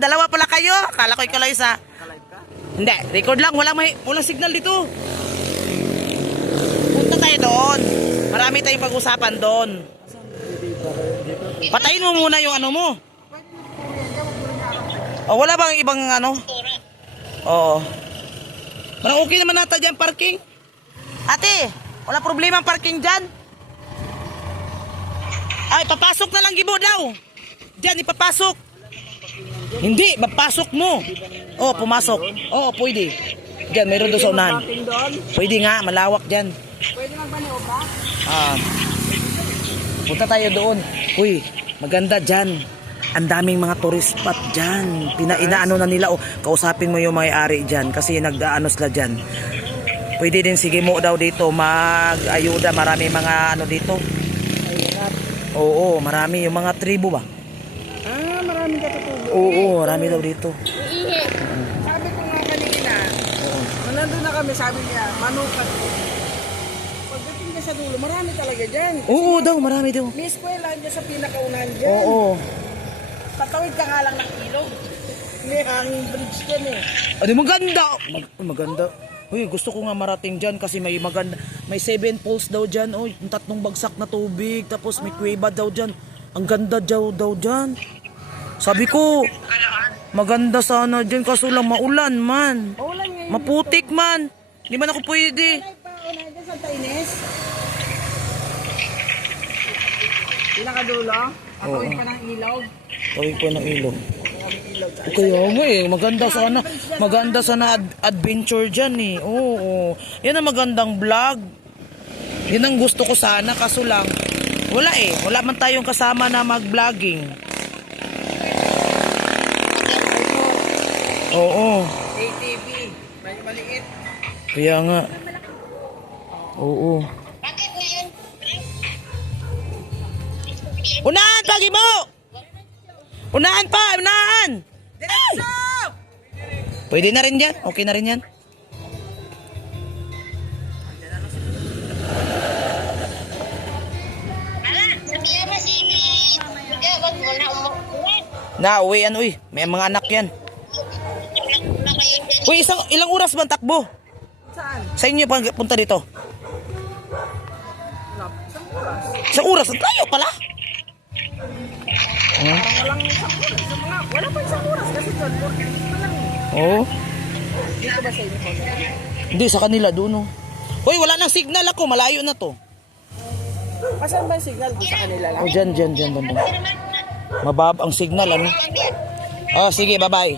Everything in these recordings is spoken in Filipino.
Dalawa pala kayo. Akala ko ikaw lang isa. Hindi, record lang. Walang signal dito. Punta tayo doon. Marami tayong pag-usapan doon. Patayin mo muna yung ano mo. Oh, wala bang ibang ano? Oo. Parang okay naman nata dyan parking. Ate, wala problema ang parking dyan. Ay, papasok na lang gibo daw. Diyan, ipapasok. Hindi, mapasok mo. Oh, pumasok. Oo, pwede. Diyan, mayroon doon sa unahan. Pwede nga, malawak dyan. Pwede magbanioba? Punta tayo doon. Uy, maganda dyan. Ang daming mga tourist spot dyan. Inaano na nila. Oh, kausapin mo yung may-ari dyan. Kasi nagdaano sila dyan. Pwede din, sige mo daw dito. Mag-ayuda. Marami mga ano dito. Oo, marami. Yung mga tribo ba? Marami ka tutubo. Oo, marami daw dito. Iihi. Sabi ko nga kanina, nandun na kami, sabi niya, manukat. Pagdating ka sa dulo, marami talaga dyan. Oo daw, marami daw. May eskwela dyan sa pinakaunahan dyan. Oo. Tatawid ka nga lang ng ilog. May hanging bridge dyan eh. Adi maganda. Maganda. Uy, gusto ko nga marating dyan kasi may maganda. May 7 falls daw dyan. Uy, 3 bagsak na tubig. Tapos may kuweba daw dyan. Ang ganda daw dyan. Sabi ko, maganda sana dyan kaso lang maulan man. Maulan ngayon. Maputik man. Di man ako pwede. Ay pa, unahan dyan sa Taines. Pinakadulo. Tatawid ka ng ilog. Tawid po ng ilog. Kaya nga eh, maganda sana adventure dyan eh. Oo. Yan ang magandang vlog. Yan ang gusto ko sana, kaso lang, wala eh. Wala man tayong kasama na mag-vlogging. Oo. ATV. May maliit. Kaya nga. Oo. Bakit ngayon? Unahan, pagi mo! Unahan pa, unahan! Diretso! Pwede na rin yan? Okay na rin yan? Ala, sabihan mo si Miguel, wag mo na umuwi. Nauwi yan, uy. May mga anak yan. Na kayo dyan. Uy, ilang oras ba ang takbo? Saan? Sa inyo punta dito? Isang oras. Isang oras? Ang tayo pala. Parang walang isang oras. Wala pa isang oras kasi doon. 40 minutes na lang eh. Oo. Dito ba sa inyo? Hindi, sa kanila doon. Oh. Uy, wala nang signal ako. Malayo na to. Saan ba yung signal? Doon sa kanila lang? Oh, dyan. Banda. Mababa ang signal, ano? Oh, sige, bye-bye.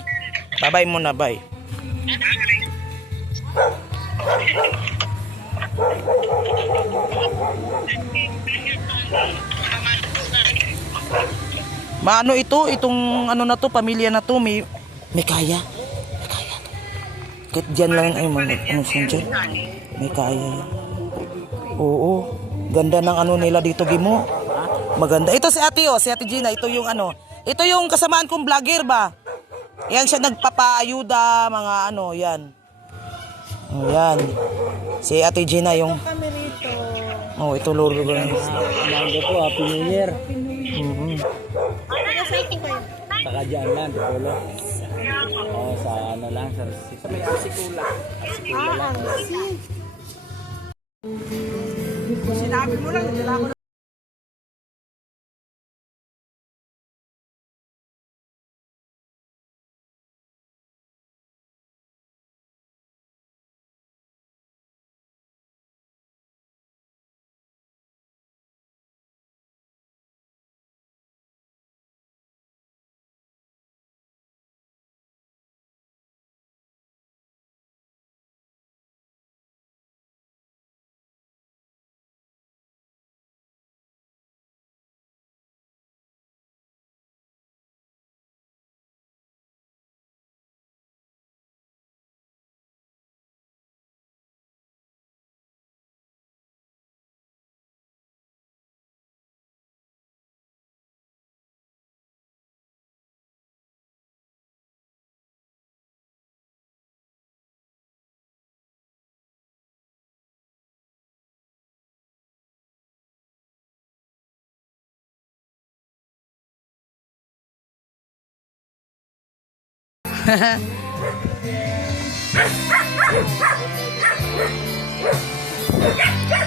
Bye-bye muna, bye. Maano ito? Itong ano na to, pamilya na to, may kaya. May kaya to. Kahit dyan lang, ay, ano siya dyan? May kaya. Oo. Ganda ng ano nila dito, Gimo. Maganda. Ito si ate, oh, si ate Gina. Ito yung ano. Ito yung kasamaan kong vlogger ba? Yan siya nagpapaayuda, mga ano, yan. Oh, yan. Si ate Gina yung... Kami rito. Oh, ito lolo ko. Bago po, Happy New Year. Saka dyan lang, dulo. Oo, sa ano lang, sa may Arsikula. Sinabi mo lang, hindi ako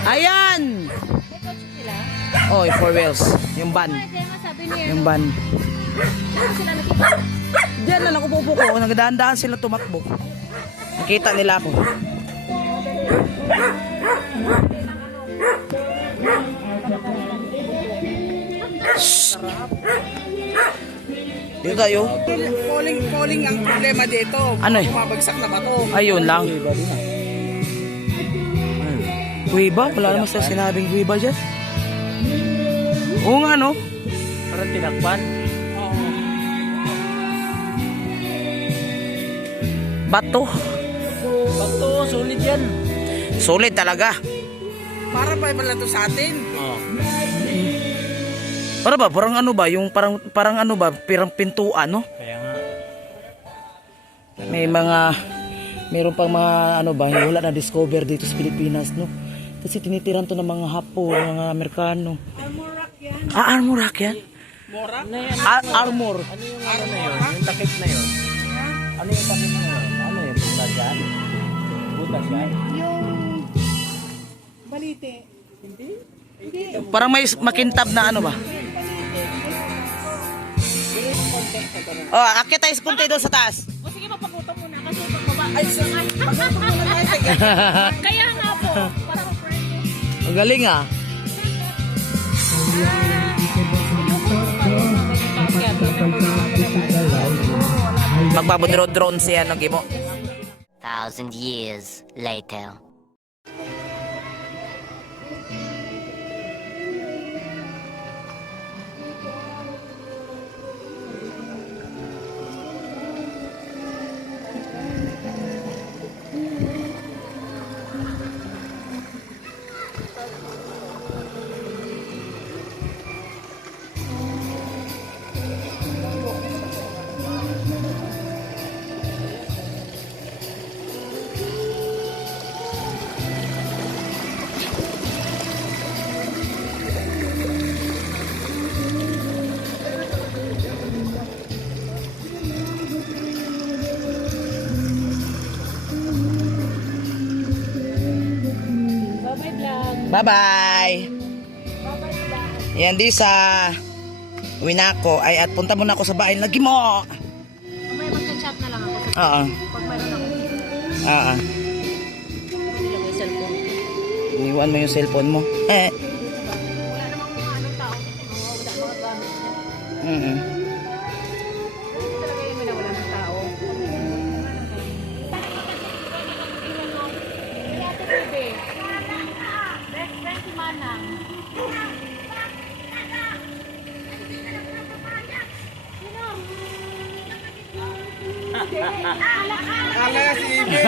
Ayan! May coach sila. Oh, yung 4 wheels. Yung van. Kaya nga sabi niya, Yung van. ano sila nakita? Diyan na lang upo ko. Nagdaan-daan sila tumakbo. Nakita nila ako. Shhh. Dito tayo. Falling ang problema dito. Ano eh? Bumabagsak na ba to? Ayun lang. Iba din ah. Guiba? Wala naman sa sinabing guiba dyan. Oo nga no. Parang tinakpan. Bato. Bato, sulit yan. Solid talaga. Para pa pala to sa atin. Oh. Para ba? Parang ano ba? Yung parang ano ba? Pirang pintuan no? Kaya nga. May meron pang mga ano ba? Wala na discover dito sa Pilipinas no? Kasi tinitiran to ng mga Hapon, mga Amerikano. Armorak yan. Armorak yan? Mora? Armor. Ano yung ano na yun? Yung takip na yun? Ano yung takip na yun? Ano yung butas yan? Butas yan? Yung balite. Parang may makintab na ano ba? Oh, akit tayo sa punti doon sa taas. O sige, mapakuto muna kasi pagbaba. Ay, pagkakot mo na tayo sa Kaya nga po, para ma-friend. Ang galing ah. Magpapodro-drone siya no gimo. 1,000 years later. Bye-bye vlog. Bye-bye. Yan di sa uwi na ako. Ay, at punta muna ako sa bahay. Lagi mo! Mamaya magka-chat na lang ako. Oo. Pag mayroon ako, Oo. hindi lang yung cellphone. Iniwan mo yung cellphone mo. Wala namang mga anong tao. Wala mga gamit niya. Mm-mm. Kasi talaga yun, wala ng tao. Kaya ito, bebe. Best friend si Manang. Kala si Ibe.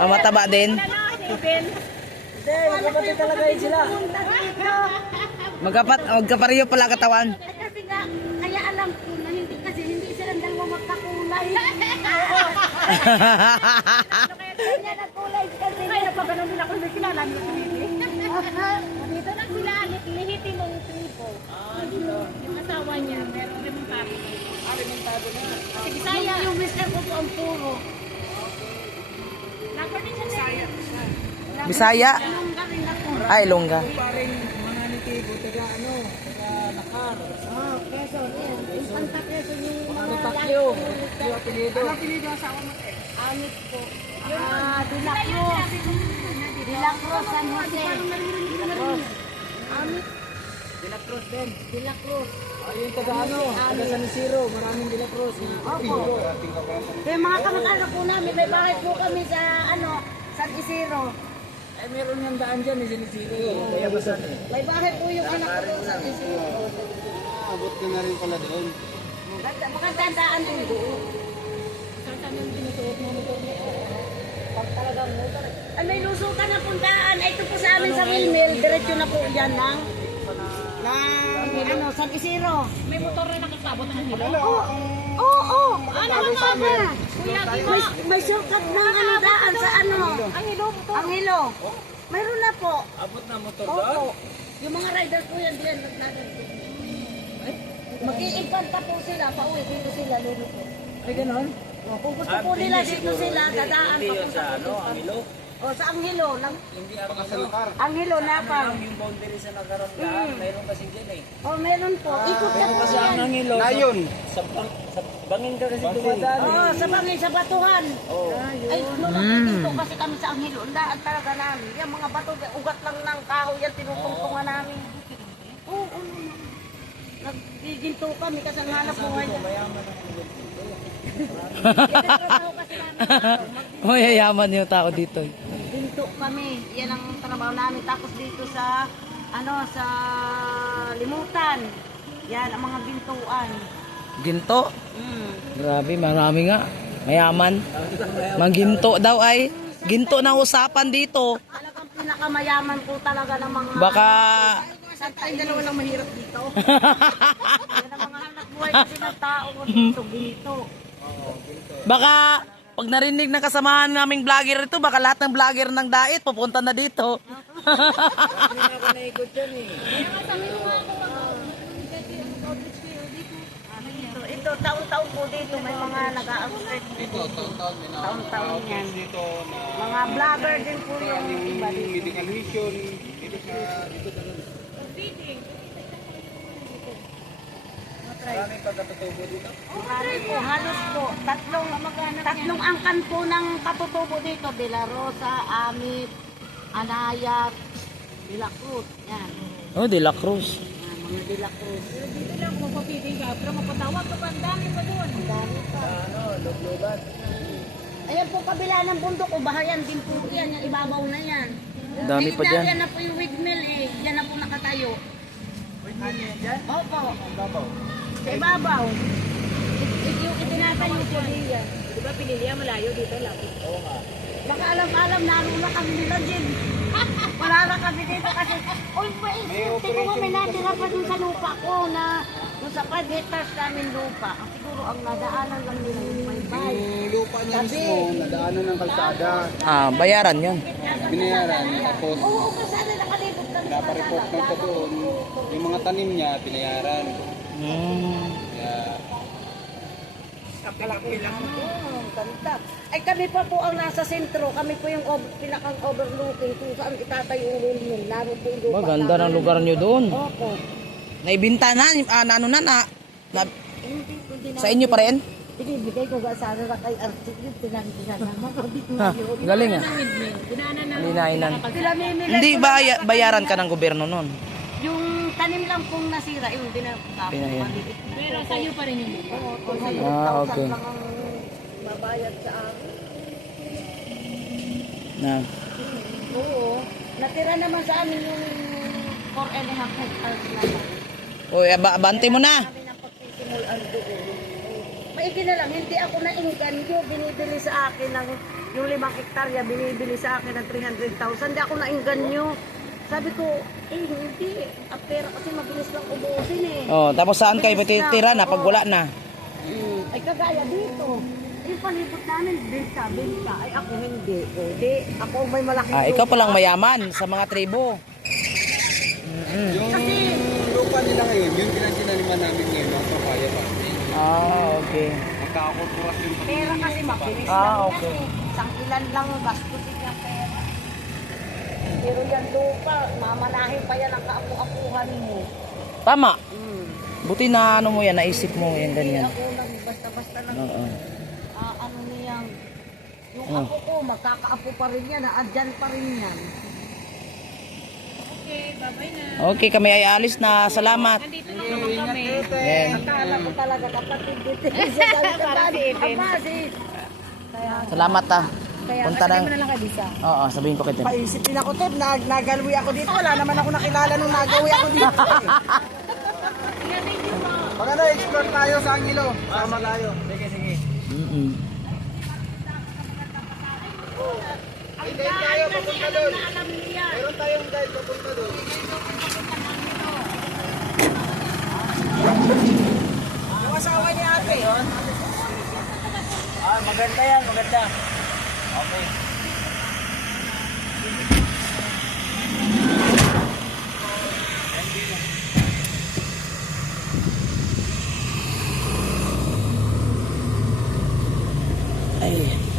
Mataba din. Hindi, magkapatid talaga yun sila. Magkapareho pala katawan. Kasi nga, kaya alam ko na hindi silang dalawa magkakulay. Kanya nagkulay kasi. Ay, napagano'n din ako. Hindi kilala niyo si Bibi. Dito na sila, lihiti mong tribo. Yung asawa niya, meron rin mong papi. Sige, saya yung mister ko po ang puro. Lakon din siya. Bisaya. Anong galing ako? Ay, longga. Paring mga nitibo, taga ano, taga Nakar. Quezon, yan. Yung Santa Quezon yung Ano mga Takyo? Yung apelido. Ano apelido ang asawa mo eh? Amit po. De La Cruz. De La Cruz, San Jose. De La Cruz. Amit. De La Cruz din. De La Cruz. Yung taga ano, taga San Isidro, maraming De La Cruz. Opo. Kaya mga kamag-anak po namin, may bahay po kami sa ano, San Isidro. Eh, meron yung daan dyan, San Isidro. Kaya basta May bahay po yung anak ko doon sa San Isidro. abot ka na rin pala doon. Magandaan din doon. Saan yung tinutuot mo nito? Pag talagang motor. Ay, may lusutan na puntaan. Ay, ito po sa amin sa Wilmel. Diretso na po yan ng ano, San Isidro. May motor na nakasabot ng hilo? Oo. Ano nga ba? Kuya, Gima. May shortcut ng ano daan sa ano. Ang hilo, motor. Ang hilo. Mayroon na po. Abot na motor Opo. Yung mga rider po yan, diyan, naglalaro. Mag-iimpanta po sila, pauwi, dito sila, luluto. Ay, ganon? Kung gusto po nila, dito sila, dadaan Hindi yun papunta sa po ano, dito. Angelo. O, sa Anghilo, Hindi ang Angelo. Anghilo, Napang. Yung boundary sa Nagaranggaan, mayroon kasi dyan eh. O, meron po. Ikot na po Kasi ang yan. Angelo. Layon. Sa bangin ka kasi dumadaan. Oo, sa bangin, sa batuhan. Oo. Ay, nung dito kasi kami sa Anghilo, ang daan talaga namin. Yung mga bato, ugat lang ng kahoy yan, tinutungtungan namin. Oo, naggiginto kami kasi ang hanap buhay niya. Mayaman ang Angelo. Trabaho kasi namin. Mayayaman yung tao dito. Ginto kami. Yan ang trabaho namin. Tapos dito sa, sa limutan. Yan, ang mga gintuan. Ginto. Mm. Grabe, marami nga. Mayaman. Mangginto daw ay. Ginto na usapan dito. Talagang pinakamayaman po talaga ng mga... Baka... Saan tayo dalawa lang mahirap dito? Yan ang mga hanap buhay kasi ng tao dito. Ginto. Baka pag narinig ng kasamahan naming vlogger ito, baka lahat ng vlogger ng Dait pupunta na dito. Ito, taon-taon po dito. May mga nag-a-upgrade dito. Taon-taon yan. Mga vlogger din po yung iba dito. Medical vision. Dito sa... Maraming pagkatutubo dito. Marami po, halos po. Tatlong angkan po ng katutubo dito. De La Rosa, Amit, Anayat, De La Cruz. Yan. Oh, De La Cruz. Yan, mga De La Cruz. Dito lang kung mapipili ka, pero mapatawag ka pa, ang dami pa doon. Ang dami pa. Ano, luglugan. Ayan po, kabila ng bundok. Bahayan din po yan. Yung ibabaw na yan. Dami pa dyan. Yan na po yung windmill eh. Yan na po nakatayo. Opo. Sa ibabaw. Yung itinatayo po diyan. Di ba pinilihan malayo dito lang? Baka alam-alam, naroon na kami nila din. Wala na kami dito kasi, uy, maisip ko nga may natira pa dun sa lupa ko na dun sa 5 hectares namin lupa. Siguro ang nadaanan lang nila yung may bay. Yung lupa niya mismo, nadaanan ng kalsada. Ah, bayaran yun. Binayaran. Tapos, Oo, kasi nakalibot kami sa napareport lang sa doon. Yung mga tanim niya, binayaran. Kaya, Ganda. Ay kami pa po ang nasa sentro. Kami po yung pinakang overlooking kung saan itatayo yung windmill. Naroon po yung lupa. Maganda ng lugar nyo doon. Opo. Naibinta na, ano na, Hindi sa inyo pa rin? Binibigay ko ga sana na kay Archie yung pinagbigan na makabit Ha, na yun. galing ah. Dinaanan na Linainan. Sila mimili Hindi ko ba na- bayaran ka ng gobyerno noon? Yung tanim lang pong nasira, yung dinapapos. Pinayan. pero sa'yo pa rin yung Oo, 200,000 Ah, okay. lang ang babayad sa akin. Na. Oo. Natira naman sa amin yung 4.5 hectares na lang. Uy, bante mo na. Kami ng pagtitimulan doon. Maigi na lang, hindi ako nainganyo. Binibili sa akin ng yung 5 hektarya, binibili sa akin ng 300,000. Hindi ako nainganyo. Sabi ko, hindi. Ang pera kasi mabilis lang ubusin eh. Oh, tapos saan kayo matitira na pag wala na? Ay kagaya dito. Yung palibot namin, benta. Ay ako hindi. Hindi. Ako may malaking Ah, ikaw palang mayaman sa mga tribo. yung lupa nila ngayon, yung pinagsinaniman namin ngayon, mga papaya pa. Ah, okay. Magkakakorporasyon pa. pera kasi mabilis Ah, lang okay. yan eh. Isang ilan lang gastusin yung pera. Pero yan lupa, mamanahin pa yan ang kaapu-apuhan mo. Tama. Buti na ano mo yan, naisip mo yan ganyan. Ako lang, basta-basta lang. Oo. Ano niyang, yung apo ko, magkakaapo pa rin yan, andyan pa rin yan. Okay, bye-bye na. Okay, kami ay alis na. Salamat. Nandito lang naman kami. Yan. Akala ko talaga kapatid dito. Kapatid. Kaya, Salamat ah. Punta na. na lang kay Bisa. Oo, sabihin ko kita. Paisipin ako, Teb, nagalawi ako dito. Wala naman ako nakilala nung nagawi ako dito. Baka na-explore tayo sa Angelo. Sama tayo. Sige, sige. Mm-mm. Hindi tayo papunta doon. alam niya. Meron tayong guide papunta doon. Yung asawa ni ate. Ah, maganda yan, maganda. Okay. Ay.